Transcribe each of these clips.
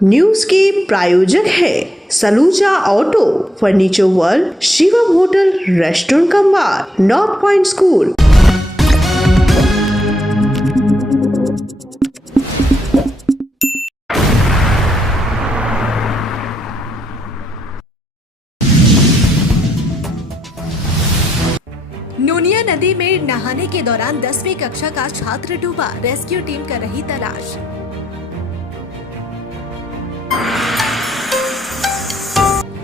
News के प्रायोजक है Saluja auto, furniture world, Shivam hotel, restaurant cum बार, नॉर्थ पॉइंट स्कूल। नूनिया नदी में नहाने के दौरान 10वीं कक्षा का छात्र डूबा, रेस्क्यू टीम कर रही तलाश।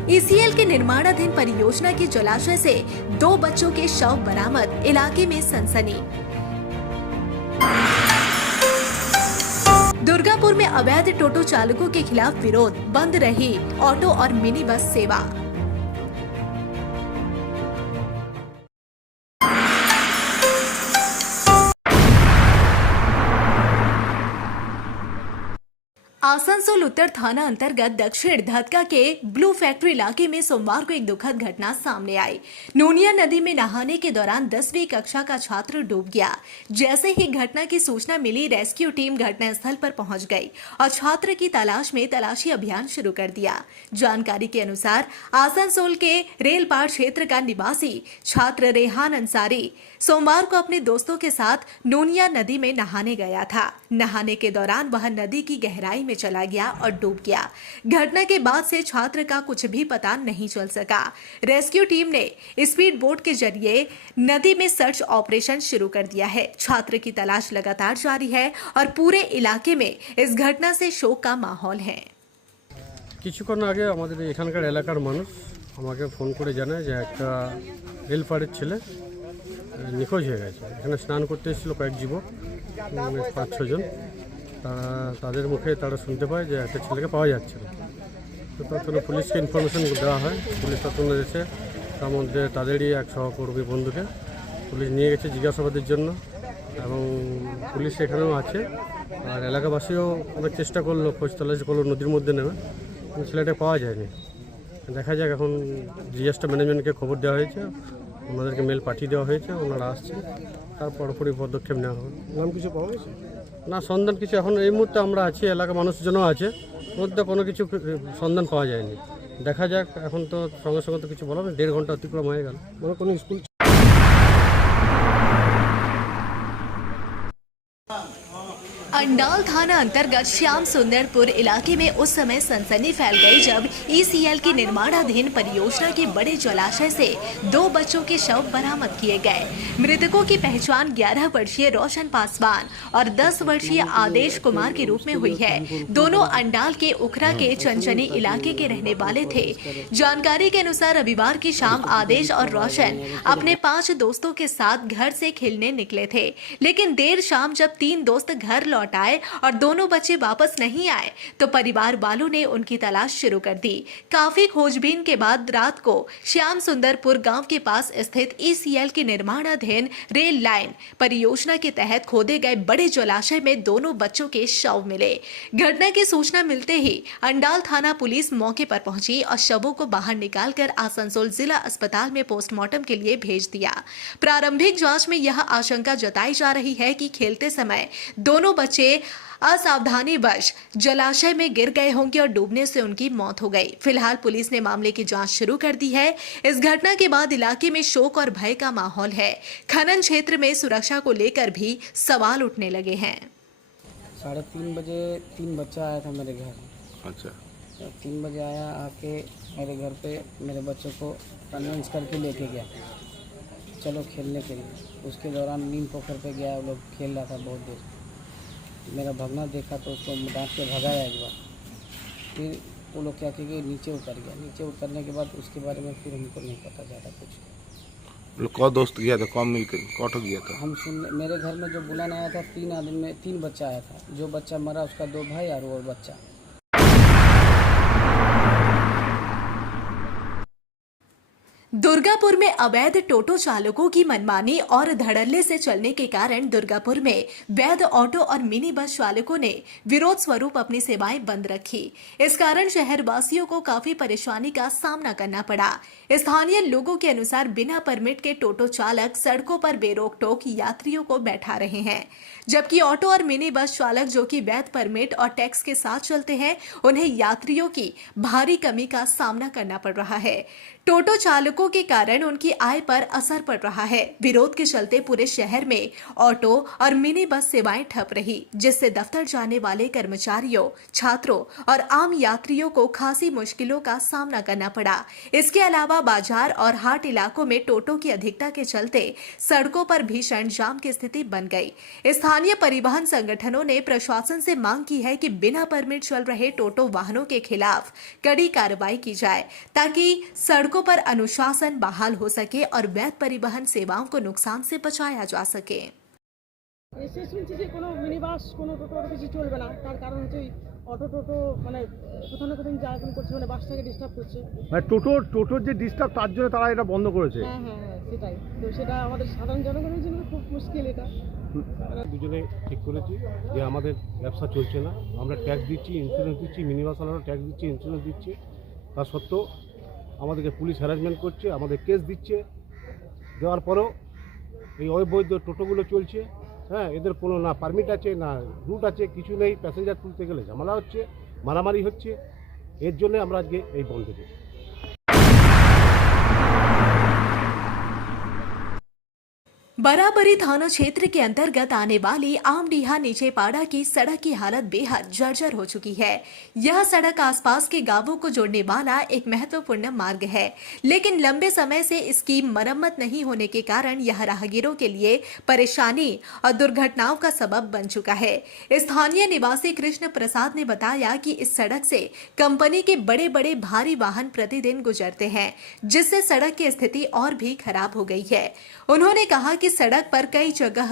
ईसीएल के निर्माणाधीन परियोजना की जलाशय से 2 बच्चों के शव बरामद, इलाके में सनसनी। दुर्गापुर में अवैध टोटो चालकों के खिलाफ विरोध, बंद रही ऑटो और मिनी बस सेवा। आसनसोल उत्तर थाना अंतर्गत दक्षिण धतका के ब्लू फैक्ट्री इलाके में सोमवार को एक दुखद घटना सामने आई। नूनिया नदी में नहाने के दौरान 10वीं कक्षा का छात्र डूब गया। जैसे ही घटना की सूचना मिली, रेस्क्यू टीम घटनास्थल पर पहुंच गई और छात्र की तलाश में तलाशी अभियान शुरू कर दिया। जानकारी के अनुसार आसनसोल के रेलपाड़ क्षेत्र का निवासी छात्र रेहान अंसारी सोमवार को अपने दोस्तों के साथ नूनिया नदी में नहाने गया था। नहाने के दौरान वह नदी की गहराई में चला गया और डूब गया। घटना के बाद से छात्र का कुछ भी पता नहीं चल सका। रेस्क्यू टीम ने स्पीड बोट के जरिए नदी में सर्च ऑपरेशन शुरू कर दिया है। छात्र की तलाश लगातार जारी है और पूरे इलाके में इस घटना से शोक का माहौल है। কিছুক্ষণ আগে আমাদের এখানকার এলাকার মানুষ আমাকে ফোন করে জানায় যে একটা রেলপাড়ের ছেলে নিখোঁজ হয়ে গেছে। এখানে স্নান করতে এসেছিল কয়েক যুবক, 5-6 জন। তাদের মুখে তারা শুনতে পায় যে একটা ছেলেকে পাওয়া যাচ্ছে না। তো তখন পুলিশকে ইনফরমেশন দেওয়া হয়। পুলিশ তখন এসে তার মধ্যে তাদেরই এক সহকর্মী বন্ধুকে পুলিশ নিয়ে গেছে জিজ্ঞাসাবাদের জন্য, এবং পুলিশ এখানেও আছে। আর এলাকাবাসীও অনেক চেষ্টা করলো, খোঁজ তলাশ করলো নদীর মধ্যে নেমে, কিন্তু ছেলেটা পাওয়া যায়নি। দেখা যাক, এখন ডিজাস্টার ম্যানেজমেন্টকে খবর দেওয়া হয়েছে, ওনাদেরকে মেল পাঠিয়ে দেওয়া হয়েছে, ওনারা আসছে, তার পরপরই পদক্ষেপ নেওয়া হবে। নাম কিছু পাওয়া গেছে না, সন্ধান কিছু এখন এই মুহূর্তে আমরা আছি, এলাকার মানুষজনও আছে, মধ্যে কোনো কিছু সন্ধান পাওয়া যায়নি। দেখা যাক, এখন তো সঙ্গে সঙ্গে তো কিছু বলা না, 1.5 ঘন্টা অতিক্রম হয়ে গেল, কোনো স্কুল। अंडाल थाना अंतर्गत श्याम सुंदरपुर इलाके में उस समय सनसनी फैल गई जब ईसीएल की निर्माणाधीन परियोजना के बड़े जलाशय से 2 बच्चों के शव बरामद किए गए। मृतकों की पहचान 11 वर्षीय रोशन पासवान और 10 वर्षीय आदेश कुमार के रूप में हुई है। दोनों अंडाल के उखरा के चंचनी इलाके के रहने वाले थे। जानकारी के अनुसार रविवार की शाम आदेश और रोशन अपने 5 दोस्तों के साथ घर से खेलने निकले थे, लेकिन देर शाम जब 3 दोस्त घर लौट आए और दोनों बच्चे वापस नहीं आए तो परिवार वालों ने उनकी तलाश शुरू कर दी। काफी खोजबीन के बाद रात को श्याम सुंदरपुर गांव के पास स्थित ईसीएल की निर्माणाधीन रेल लाइन परियोजना के तहत खोदे गए बड़े जलाशय में दोनों बच्चों के शव मिले। घटना की सूचना मिलते ही अंडाल थाना पुलिस मौके पर पहुंची और शवों को बाहर निकालकर आसनसोल जिला अस्पताल में पोस्टमार्टम के लिए भेज दिया। प्रारंभिक जांच में यह आशंका जताई जा रही है कि खेलते समय दोनों बच्चे असावधानीवश जलाशय में गिर गए होंगे और डूबने से उनकी मौत हो गई। फिलहाल पुलिस ने मामले की जांच शुरू कर दी है। इस घटना के बाद इलाके में शोक और भय का माहौल है। खनन क्षेत्र में सुरक्षा को लेकर भी सवाल उठने लगे हैं। 3:30 बजे 3 बच्चा आया था मेरे घर। अच्छा। 3 बजे आया, आके मेरे घर पे मेरे बच्चों को कन्विंस करके लेके गया, चलो खेलने के लिए। उसके दौरान नीम पोखर पे गया, वो लोग खेल रहा था बहुत देर। मेरा भगना देखा तो उसको डांट के भगाया एक बार। फिर वो लोग क्या किए, नीचे उतर गया। नीचे उतरने के बाद उसके बारे में फिर हमको नहीं पता ज़्यादा कुछ। कौन दोस्त गया था, कौन मिलकर कौन गया था? हम मेरे घर में जो बुलाने आया था 3 आदमी में 3 बच्चा आया था। जो बच्चा मरा उसका 2 भाई और वो बच्चा। दुर्गापुर में अवैध टोटो चालकों की मनमानी और धड़ल्ले से चलने के कारण दुर्गापुर में वैध ऑटो और मिनी बस चालकों ने विरोध स्वरूप अपनी सेवाएं बंद रखी। इस कारण शहरवासियों को काफी परेशानी का सामना करना पड़ा। स्थानीय लोगों के अनुसार बिना परमिट के टोटो चालक सड़कों पर बेरोक टोक यात्रियों को बैठा रहे हैं, जबकि ऑटो और मिनी बस चालक जो कि वैध परमिट और टैक्स के साथ चलते हैं, उन्हें यात्रियों की भारी कमी का सामना करना पड़ रहा है। टोटो चालकों के कारण उनकी आय पर असर पड़ रहा है। विरोध के चलते पूरे शहर में ऑटो और मिनी बस सेवाएं ठप रही, जिससे दफ्तर जाने वाले कर्मचारियों, छात्रों और आम यात्रियों को खासी मुश्किलों का सामना करना पड़ा। इसके अलावा बाजार और हाट इलाकों में टोटो की अधिकता के चलते सड़कों पर भीषण जाम की स्थिति बन गई। स्थानीय परिवहन संगठनों ने प्रशासन से मांग की है कि बिना परमिट चल रहे टोटो वाहनों के खिलाफ कड़ी कार्रवाई की जाए, ताकि सड़कों पर अनुशासन बहाल हो सके और वैध परिवहन सेवाओं को नुकसान से बचाया जा सके। শেষ শুনছি যে কোনো মিনি বাস কোনো টোটো কিছু চলবে না, তার কারণ হচ্ছে অটো টোটো মানে কোথাও না কোথাও জায়গা করছে, মানে বাসটাকে ডিস্টার্ব করছে। মানে টোটোর যে ডিস্টার্ব তার জন্য তারা এটা বন্ধ করেছে। হ্যাঁ হ্যাঁ হ্যাঁ সেটাই তো, সেটা আমাদের সাধারণ জনগণের জন্য খুব মুশকিল এটা। দুজনে ঠিক করেছি যে আমাদের ব্যবসা চলছে না, আমরা ট্যাক্স দিচ্ছি, ইন্স্যুরেন্স দিচ্ছি, মিনি বাস ওনারও ট্যাক্স দিচ্ছি, ইন্স্যুরেন্স দিচ্ছি, তা সত্ত্বেও আমাদেরকে পুলিশ হ্যারাসমেন্ট করছে, আমাদের কেস দিচ্ছে। দেওয়ার পরেও এই অবৈধ টোটোগুলো চলছে। হ্যাঁ, এদের কোনো না পারমিট আছে না রুট আছে, কিছু নেই। প্যাসেঞ্জার তুলতে গেলে ঝামেলা হচ্ছে, মারামারি হচ্ছে। এর জন্য আমরা আজকে এই বন্ধ দিই। बराबरी थाना क्षेत्र के अंतर्गत आने वाली आमडीहा नीचेपाड़ा की सड़क की हालत बेहद जर्जर हो चुकी है। यह सड़क आसपास के गांवों को जोड़ने वाला एक महत्वपूर्ण मार्ग है, लेकिन लंबे समय से इसकी मरम्मत नहीं होने के कारण यह राहगीरों के लिए परेशानी और दुर्घटनाओं का सबब बन चुका है। स्थानीय निवासी कृष्ण प्रसाद ने बताया कि इस सड़क से कंपनी के बड़े बड़े भारी वाहन प्रतिदिन गुजरते हैं, जिससे सड़क की स्थिति और भी खराब हो गई है। उन्होंने कहा कि सड़क पर कई जगह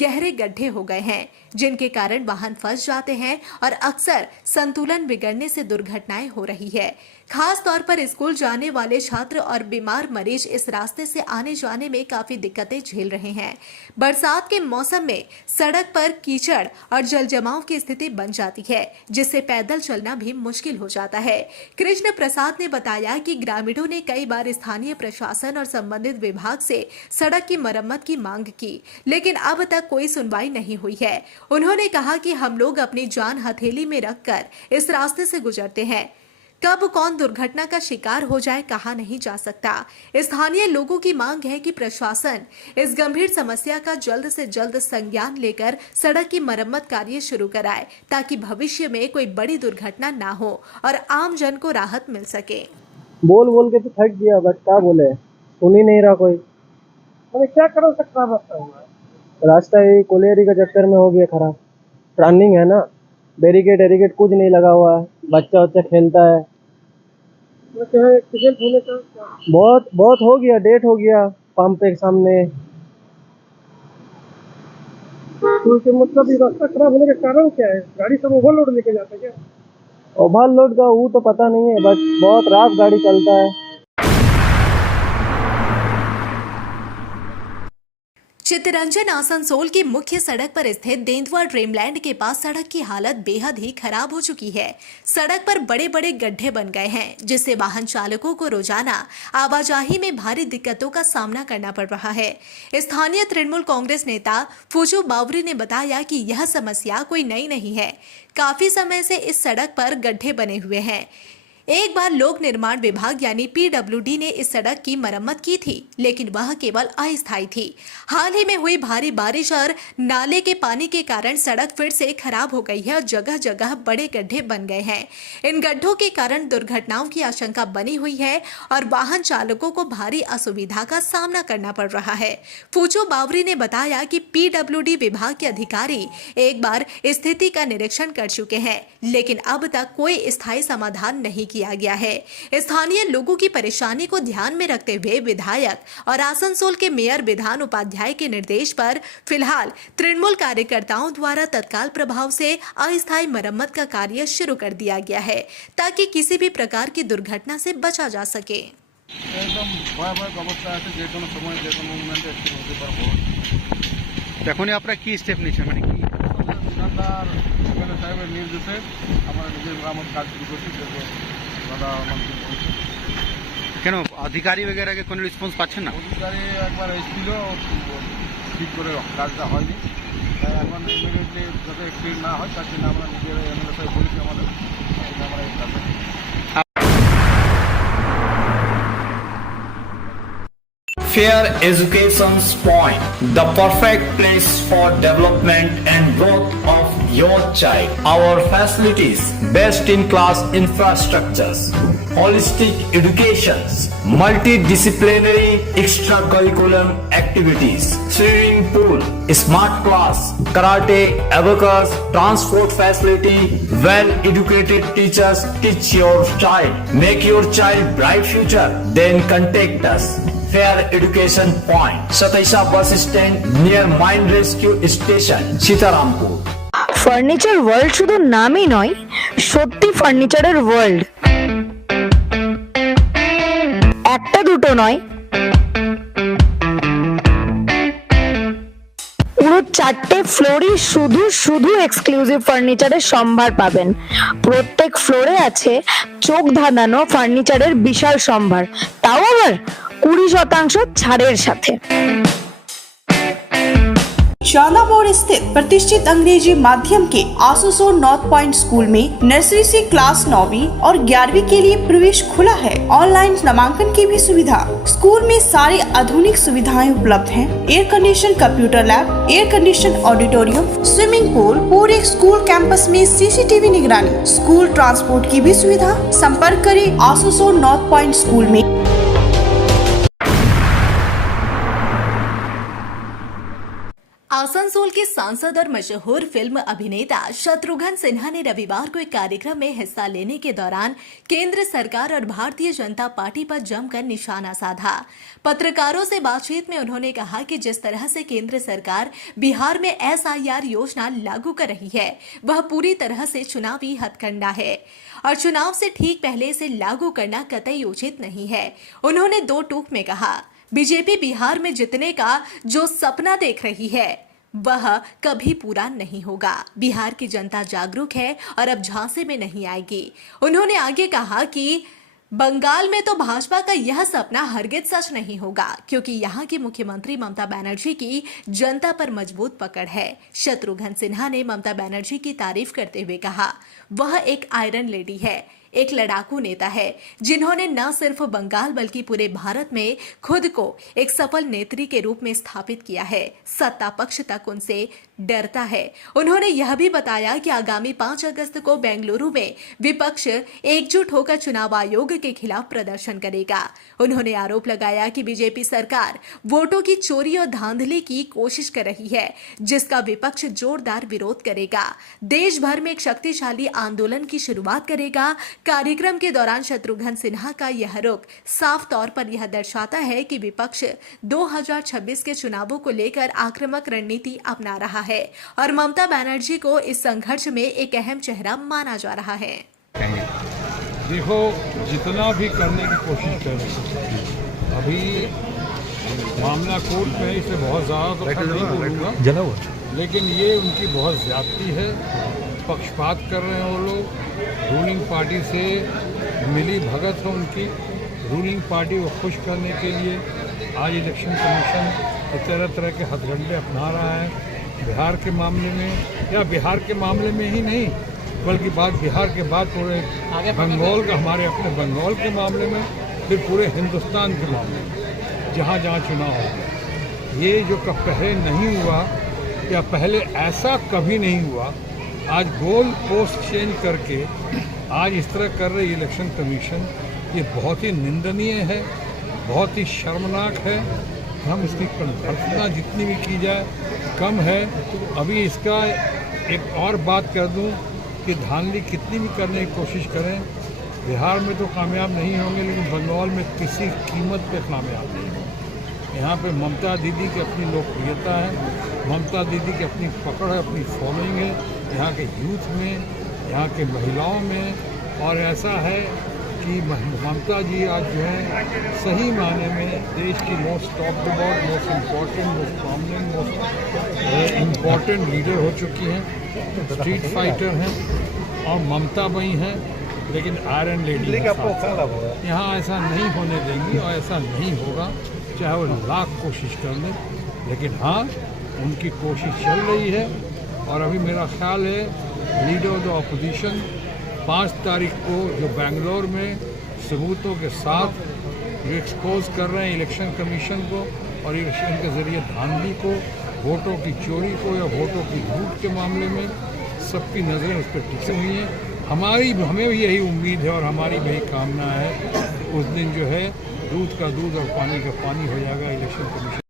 गहरे गड्ढे हो गए हैं, जिनके कारण वाहन फंस जाते हैं और अक्सर संतुलन बिगड़ने से दुर्घटनाएं हो रही है। खास तौर पर स्कूल जाने वाले छात्र और बीमार मरीज इस रास्ते से आने जाने में काफी दिक्कतें झेल रहे हैं। बरसात के मौसम में सड़क पर कीचड़ और जल जमाव की स्थिति बन जाती है, जिससे पैदल चलना भी मुश्किल हो जाता है। कृष्ण प्रसाद ने बताया कि ग्रामीणों ने कई बार स्थानीय प्रशासन और संबंधित विभाग से सड़क की मरम्मत की मांग की, लेकिन अब तक कोई सुनवाई नहीं हुई है। उन्होंने कहा कि हम लोग अपनी जान हथेली में रखकर इस रास्ते से गुजरते हैं। कब कौन दुर्घटना का शिकार हो जाए कहा नहीं जा सकता। स्थानीय लोगों की मांग है कि प्रशासन इस गंभीर समस्या का जल्द से जल्द संज्ञान लेकर सड़क की मरम्मत कार्य शुरू कराए, ताकि भविष्य में कोई बड़ी दुर्घटना ना हो और आम जन को राहत मिल सके। बोल के तो थक गया, बट क्या बोले, सुन ही नहीं रहा कोई। মানে क्या करो सकता रास्ता हुआ रास्ता ये कोलेरी के चक्कर में हो गया खराब। टर्निंग है ना, बैरिकेड कुछ नहीं लगा हुआ है, बच्चा खेलता है। एक्सीडेंट होने का बहुत हो गया, डेट हो गया पंप के सामने। तो मतलब ये रास्ता खराब होने का कारण क्या है? गाड़ी सब ओवरलोड लेके जाते हैं क्या? ओवरलोड का वो तो पता नहीं है, बट बहुत रफ गाड़ी चलता है। चित्तरंजन आसनसोल की मुख्य सड़क पर स्थित देंदुआ ड्रीमलैंड के पास सड़क की हालत बेहद ही खराब हो चुकी है। सड़क पर बड़े बड़े गड्ढे बन गए हैं, जिससे वाहन चालकों को रोजाना आवाजाही में भारी दिक्कतों का सामना करना पड़ रहा है। स्थानीय तृणमूल कांग्रेस नेता फूचू बावरी ने बताया कि यह समस्या कोई नई नहीं है, काफी समय से इस सड़क पर गड्ढे बने हुए हैं। एक बार लोक निर्माण विभाग यानी PWD ने इस सड़क की मरम्मत की थी, लेकिन वह केवल अस्थायी थी। हाल ही में हुई भारी बारिश और नाले के पानी के कारण सड़क फिर से खराब हो गई है और जगह जगह बड़े गड्ढे बन गए हैं। इन गड्ढों के कारण दुर्घटनाओं की आशंका बनी हुई है और वाहन चालकों को भारी असुविधा का सामना करना पड़ रहा है। फूचो बावरी ने बताया कि PWD विभाग के अधिकारी एक बार स्थिति का निरीक्षण कर चुके हैं, लेकिन अब तक कोई स्थायी समाधान नहीं किया गया है। स्थानीय लोगों की परेशानी को ध्यान में रखते हुए विधायक और आसनसोल के मेयर विधान उपाध्याय के निर्देश पर फिलहाल तृणमूल कार्यकर्ताओं द्वारा तत्काल प्रभाव से अस्थायी मरम्मत का कार्य शुरू कर दिया गया है, ताकि किसी भी प्रकार की दुर्घटना से बचा जा सके। একদম ভয়াবহ অবস্থা আছে, যে কোনো সময় যে কোনো মুভমেন্টে অ্যাক্টিভ হতে পারবো। এখনই আপনারা কি স্টেপ নিচ্ছেন, মানে কি? দোকানদার এখানে সাহেবের নির্দেশে আমরা নিজের মেরামত কাজ শুরু করছি, যেগুলো দাদা আমাদের বলছে। কেন अधिकारी वगैरह के কোনো রেসপন্স পাচ্ছেন না? অধিকারী একবার এসেছিল, ঠিক করে কাজটা হয়নি। এখন ইমিডিয়েটলি যাতে ক্লিন না হয় তার জন্য আমরা নিজের এমএলএ সাহেব বলেছি আমাদের, আমরা এই কাজটা Fair Education's Point, the perfect place for development and growth of your child. Our facilities, best in class infrastructures, holistic educations, multidisciplinary extracurricular activities, swimming pool, smart class, karate, abacus, transport facility, well educated teachers teach your child. Make your child bright future, then contact us. Fair Education Point, Sataisha bus stand near Mine Rescue Station, Sitarampur. Furniture world শুধু নামই নয়, সত্যি ফার্নিচারের world. একটা দুটো নয়, পুরো 4টে ফ্লোরই শুধু শুধু এক্সক্লুসিভ ফার্নিচারের সম্ভার পাবেন। প্রত্যেক ফ্লোরে আছে চোখ ধাঁধানো ফার্নিচারের বিশাল সম্ভার, তাও আবার 20% ছাড়ের সাথে। शाला मोड़ स्थित प्रतिष्ठित अंग्रेजी माध्यम के आसुसो नॉर्थ पॉइंट स्कूल में नर्सरी से क्लास 9वीं और 11वीं के लिए प्रवेश खुला है। ऑनलाइन नामांकन की भी सुविधा। स्कूल में सारी आधुनिक सुविधाएं उपलब्ध हैं। Air condition computer lab, air condition auditorium, swimming pool, पूरे स्कूल कैंपस में सीसीटीवी निगरानी, स्कूल ट्रांसपोर्ट की भी सुविधा। संपर्क करें आसुसो नॉर्थ पॉइंट स्कूल में। आसनसोल के सांसद और मशहूर फिल्म अभिनेता शत्रुघ्न सिन्हा ने रविवार को एक कार्यक्रम में हिस्सा लेने के दौरान केंद्र सरकार और भारतीय जनता पार्टी पर जमकर निशाना साधा। पत्रकारों से बातचीत में उन्होंने कहा कि जिस तरह से केंद्र सरकार बिहार में SIR योजना लागू कर रही है, वह पूरी तरह से चुनावी हथकंडा है और चुनाव से ठीक पहले इसे लागू करना कतई उचित नहीं है। उन्होंने 2 टूक में कहा, बीजेपी बिहार में जीतने का जो सपना देख रही है वह कभी पूरा नहीं होगा। बिहार की जनता जागरूक है और अब झांसे में नहीं आएगी। उन्होंने आगे कहा कि बंगाल में तो भाजपा का यह सपना हरगिज सच नहीं होगा, क्योंकि यहाँ की मुख्यमंत्री ममता बनर्जी की जनता पर मजबूत पकड़ है। शत्रुघ्न सिन्हा ने ममता बनर्जी की तारीफ करते हुए कहा, वह एक आयरन लेडी है, एक लड़ाकू नेता है, जिन्होंने न सिर्फ बंगाल बल्कि पूरे भारत में खुद को एक सफल नेत्री के रूप में स्थापित किया है। सत्ता पक्ष तक उनसे डरता है। उन्होंने यह भी बताया कि आगामी 5 अगस्त को बेंगलुरु में विपक्ष एकजुट होकर चुनाव आयोग के खिलाफ प्रदर्शन करेगा। उन्होंने आरोप लगाया कि बीजेपी सरकार वोटों की चोरी और धांधली की कोशिश कर रही है, जिसका विपक्ष जोरदार विरोध करेगा। देश भर में एक शक्तिशाली आंदोलन की शुरुआत करेगा। कार्यक्रम के दौरान शत्रुघ्न सिन्हा का यह रुख साफ तौर पर यह दर्शाता है कि विपक्ष 2026 के चुनावों को लेकर आक्रामक रणनीति अपना रहा है और ममता बनर्जी को इस संघर्ष में एक अहम चेहरा माना जा रहा है। देखो, जितना भी करने की कोशिश कर रहे हैं, अभी मामला कोर्ट में है, इसे बहुत ज़्यादा तो नहीं बोलूँगा, लेकिन ये उनकी बहुत ज्यादती है। पक्षपात कर रहे हैं वो लोग। रूलिंग पार्टी से मिली भगत है उनकी। रूलिंग पार्टी को खुश करने के लिए आज इलेक्शन कमीशन तरह तरह के हथकंडे अपना रहा है। बिहार के मामले में, या बिहार के मामले में ही नहीं, बल्कि बिहार के बाद पूरे बंगाल का, हमारे अपने बंगाल के मामले में, फिर पूरे हिंदुस्तान के मामले में जहाँ जहाँ चुनाव होगा, ये जो पहले नहीं हुआ या पहले ऐसा कभी नहीं हुआ, आज गोल पोस्ट चेंज करके आज इस तरह कर रही इलेक्शन कमीशन, ये बहुत ही निंदनीय है, बहुत ही शर्मनाक है। हम इसकी भर्त्सना जितनी भी की जाए कम है। अभी इसका एक और बात कर दूं कि धांधली कितनी भी करने की कोशिश करें, बिहार में तो कामयाब नहीं होंगे, लेकिन बंगाल में किसी कीमत पे कामयाब नहीं होंगे। यहाँ पे ममता दीदी की अपनी लोकप्रियता है, ममता दीदी की अपनी पकड़ है, अपनी फॉलोइंग है यहाँ के यूथ में, यहाँ के महिलाओं में। और ऐसा है कि ममता जी आज जो है सही मायने में देश की most top the board, most important, most prominent, most important leader हो चुकी हैं, स्ट्रीट फाइटर हैं और ममता बई हैं, लेकिन आयरन लेडी यहाँ ऐसा नहीं होने देंगी और ऐसा नहीं होगा, चाहे वो लाख कोशिश कर लें। लेकिन हाँ, उनकी कोशिश चल रही है और अभी मेरा ख्याल है लीडर ऑफ द अपोजिशन 5 तारीख को जो बेंगलोर में सबूतों के साथ जो एक्सपोज कर रहे हैं इलेक्शन कमीशन को और इलेक्शन के ज़रिए धांधली को, वोटों की चोरी को या वोटों की लूट के मामले में सबकी नज़रें उस पर टिकी हुई हैं। हमें भी यही उम्मीद है और हमारी भी यही कामना है उस दिन जो है दूध का दूध और पानी का पानी हो जाएगा इलेक्शन कमीशन।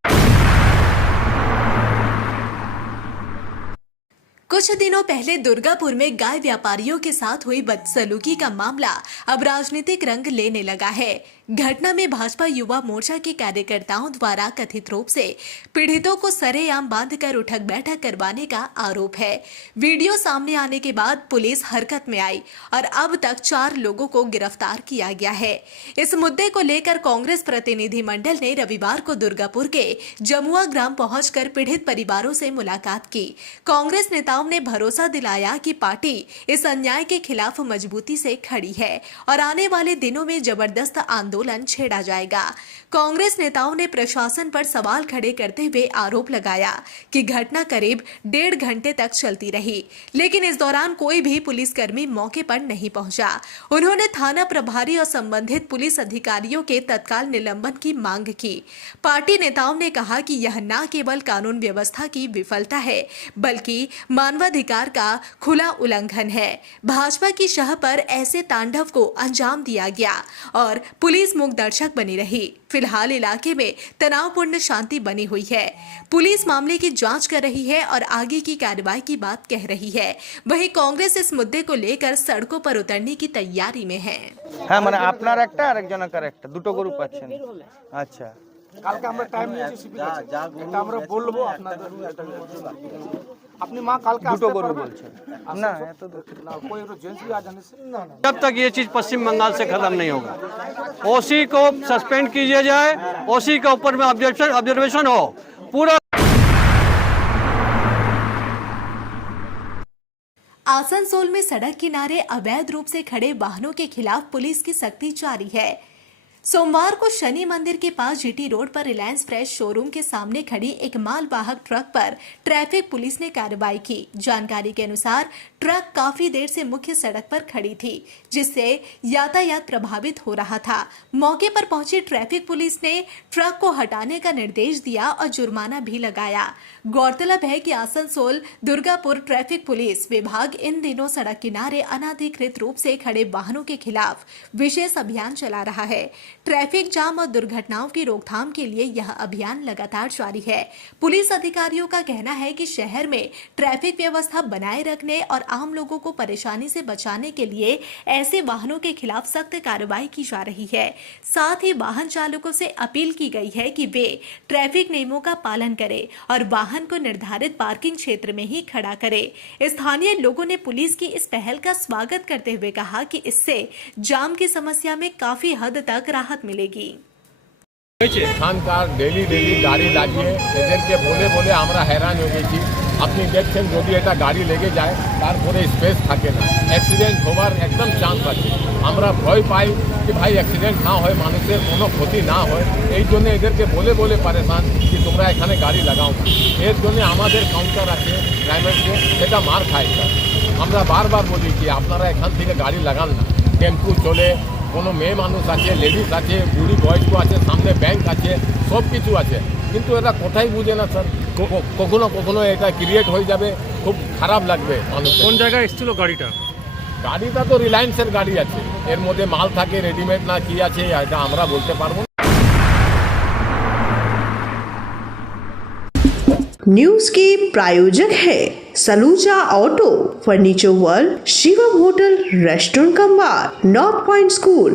कुछ दिनों पहले दुर्गापुर में गाय व्यापारियों के साथ हुई बदसलूकी का मामला अब राजनीतिक रंग लेने लगा है। घटना में भाजपा युवा मोर्चा के कार्यकर्ताओं द्वारा कथित रूप से पीड़ितों को सरेआम बांधकर उठक बैठक करवाने का आरोप है। वीडियो सामने आने के बाद पुलिस हरकत में आई और अब तक 4 लोगों को गिरफ्तार किया गया है। इस मुद्दे को लेकर कांग्रेस प्रतिनिधि मंडल ने रविवार को दुर्गापुर के जमुआ ग्राम पहुंचकर पीड़ित परिवारों से मुलाकात की। कांग्रेस नेताओं ने भरोसा दिलाया कि पार्टी इस अन्याय के खिलाफ मजबूती से खड़ी है और आने वाले दिनों में जबरदस्त आंदोलन छेड़ा जाएगा। कांग्रेस नेताओं ने प्रशासन पर सवाल खड़े करते हुए आरोप लगाया कि घटना करीब 1.5 घंटे तक चलती रही, लेकिन इस दौरान कोई भी पुलिसकर्मी मौके पर नहीं पहुंचा। उन्होंने थाना प्रभारी और संबंधित पुलिस अधिकारियों के तत्काल निलंबन की मांग की। पार्टी नेताओं ने कहा कि यह न केवल कानून व्यवस्था की विफलता है बल्कि मानवाधिकार का खुला उल्लंघन है। भाजपा की शह पर ऐसे तांडव को अंजाम दिया गया और पुलिस मूक दर्शक बनी रही। फिलहाल इलाके में तनावपूर्ण शांति बनी हुई है। पुलिस मामले की जांच कर रही है और आगे की कार्रवाई की बात कह रही है। वहीं कांग्रेस इस मुद्दे को लेकर सड़कों पर उतरने की तैयारी में है। হ্যাঁ মানে আপনার একটা আর একজনের একটা দুটো গরু পাচ্ছেন। আচ্ছা কালকে আমরা টাইম নিয়েছি সিভিল এটা আমরা বলবো আপনাদের আপনি মা কালকে দুটো আসতে গরু পারবেন বলছেন না এত না कोई एजेंसी भी आ जाने से ना ना जब तक ये चीज पश्चिम बंगाल से खत्म नहीं होगा, ओसी को सस्पेंड कीजिए जाए, ओसी के ऊपर में ऑब्जर्वेशन हो पूरा। आसनसोल में सड़क किनारे अवैध रूप से खड़े वाहनों के खिलाफ पुलिस की सख्ती जारी है। सोमवार को शनि मंदिर के पास जीटी रोड पर रिलायंस फ्रेश शोरूम के सामने खड़ी एक मालवाहक ट्रक पर ट्रैफिक पुलिस ने कार्रवाई की। जानकारी के अनुसार ट्रक काफी देर से मुख्य सड़क पर खड़ी थी, जिससे यातायात प्रभावित हो रहा था। मौके पर पहुंची ट्रैफिक पुलिस ने ट्रक को हटाने का निर्देश दिया और जुर्माना भी लगाया। गौरतलब है कि आसनसोल दुर्गापुर ट्रैफिक पुलिस विभाग इन दिनों सड़क किनारे अनाधिकृत रूप से खड़े वाहनों के खिलाफ विशेष अभियान चला रहा है। ट्रैफिक जाम और दुर्घटनाओं की रोकथाम के लिए यह अभियान लगातार जारी है। पुलिस अधिकारियों का कहना है कि शहर में ट्रैफिक व्यवस्था बनाए रखने और आम लोगों को परेशानी से बचाने के लिए ऐसे वाहनों के खिलाफ सख्त कार्रवाई की जा रही है। साथ ही वाहन चालकों से अपील की गई है कि वे ट्रैफिक नियमों का पालन करें और वाहन को निर्धारित पार्किंग क्षेत्र में ही खड़ा करें। स्थानीय लोगों ने पुलिस की इस पहल का स्वागत करते हुए कहा कि इससे जाम की समस्या में काफी हद तक राहत मिलेगी। এখানকার ডেলি গাড়ি লাগিয়ে এদেরকে বলে আমরা হয়রান হয়ে গেছি। আপনি দেখছেন যদি এটা গাড়ি লেগে যায় তারপরে স্পেস থাকে না, অ্যাক্সিডেন্ট হওয়ার একদম চান্স আছে। আমরা ভয় পাই कि भाई एक्सीडेंट ना हो, মানুষের কোনো ক্ষতি না হয়, এই জন্য এদেরকে বলে পারেশান कि তোমরা এখানে গাড়ি লাগাও না। এর জন্য আমাদের কাউন্টার আছে প্রাইমারিতে, সেটা মার খায় স্যার। আমরা বারবার বলি कि আপনারা এখান থেকে গাড়ি লাগান না। টেম্পু চলে, কোনো মেয়ে মানুষ আছে, লেডিস আছে, বুড়ি বয়স্ক আছে, সামনে ব্যাংক আছে, সব কিছু আছে, কিন্তু এরা কোথায় বুঝে না স্যার। কখনো এটা ক্রিয়েট হয়ে যাবে, খুব খারাপ লাগবে মানুষ। কোন জায়গায় এসেছিল গাড়িটা? গাড়িটা তো রিলায়েন্সের গাড়ি আছে, এর মধ্যে মাল থাকে রেডিমেড না কি আছে এটা আমরা বলতে পারবো না। न्यूज के प्रायोजक है Saluja auto, furniture world, Shivam hotel, restaurant cum बार, नॉर्थ पॉइंट स्कूल,